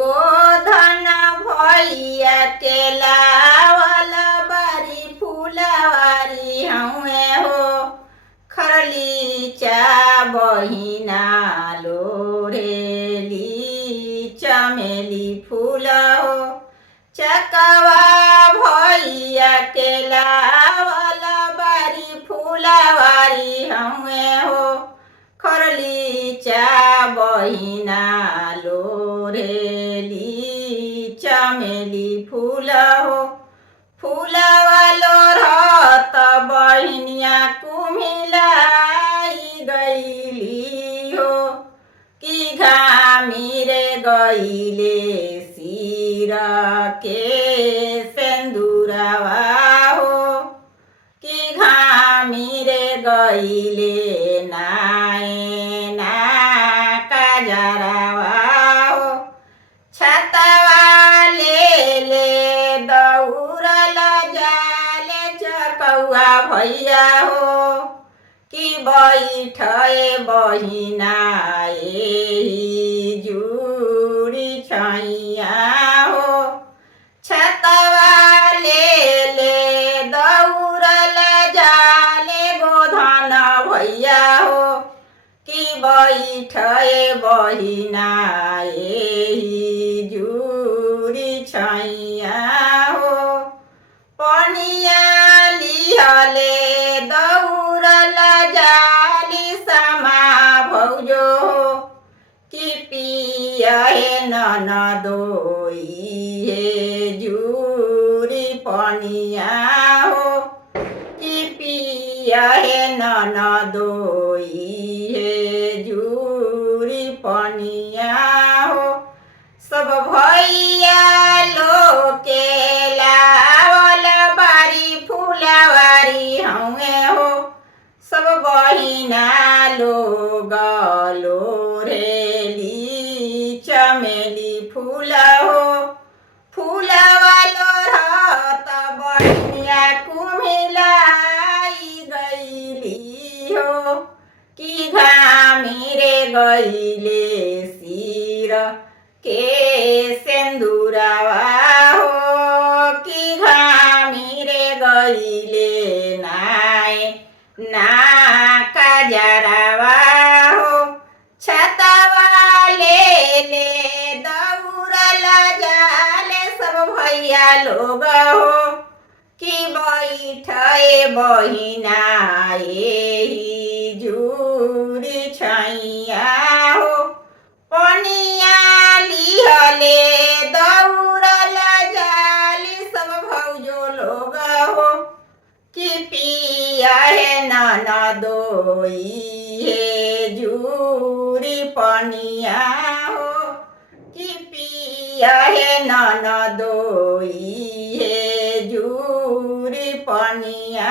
गोधन भैया के लावल बारी फुलवारी हउए हो खरलीचा बहिना लोरेली चमेली फूल हो चकवा भैया के लावल बारी फुलवारी हउए हो खरलीचा बहिना लोरेली चमेली फूल हो फूलवा लोरहत बहिनिया कुम्हिलाई गईली हो कि घामिरे गईले सिर के सेंदुरवा हो कि घामिरे गईले नायना काजरावा हो छतवा ले दौड़ल जाले चकौआ भैया हो कि बैठे बहिना एही जुड़ी छैया हो छतवा ले दौड़ल जाले गोधन भैया हो कि बैठे बहिना एही जुड़ी छैया हो पनिया लिहले दौड़ल जाली समा भौजो हो कि पियहे ननदोई हे जुरी पनिया हो कि पियहे ननदोई हे जुरी पनिया हो सब भैया लोके लावल बारी फुलवारी हउए हो सब बहिना लोग लोरेली चमेली फूल हो फूलवा लोरहत बहिनिया कुम्हिलाई गईली हो कि घामिरे गईले सिर के सेंदुरवा हो कि घामिरे गईले ना काजरावा हो छतवा ले दौड़ल जाले सब भैया लोग हो कि बैठे बहिना एही जुड़ी छैया हो पनिया लिहले दौड़ल जाली सब भौजो लोग हो कि पियहे ननदोई हे जुरी पनिया हो कि पियहे ननदोई हे जुरी पनिया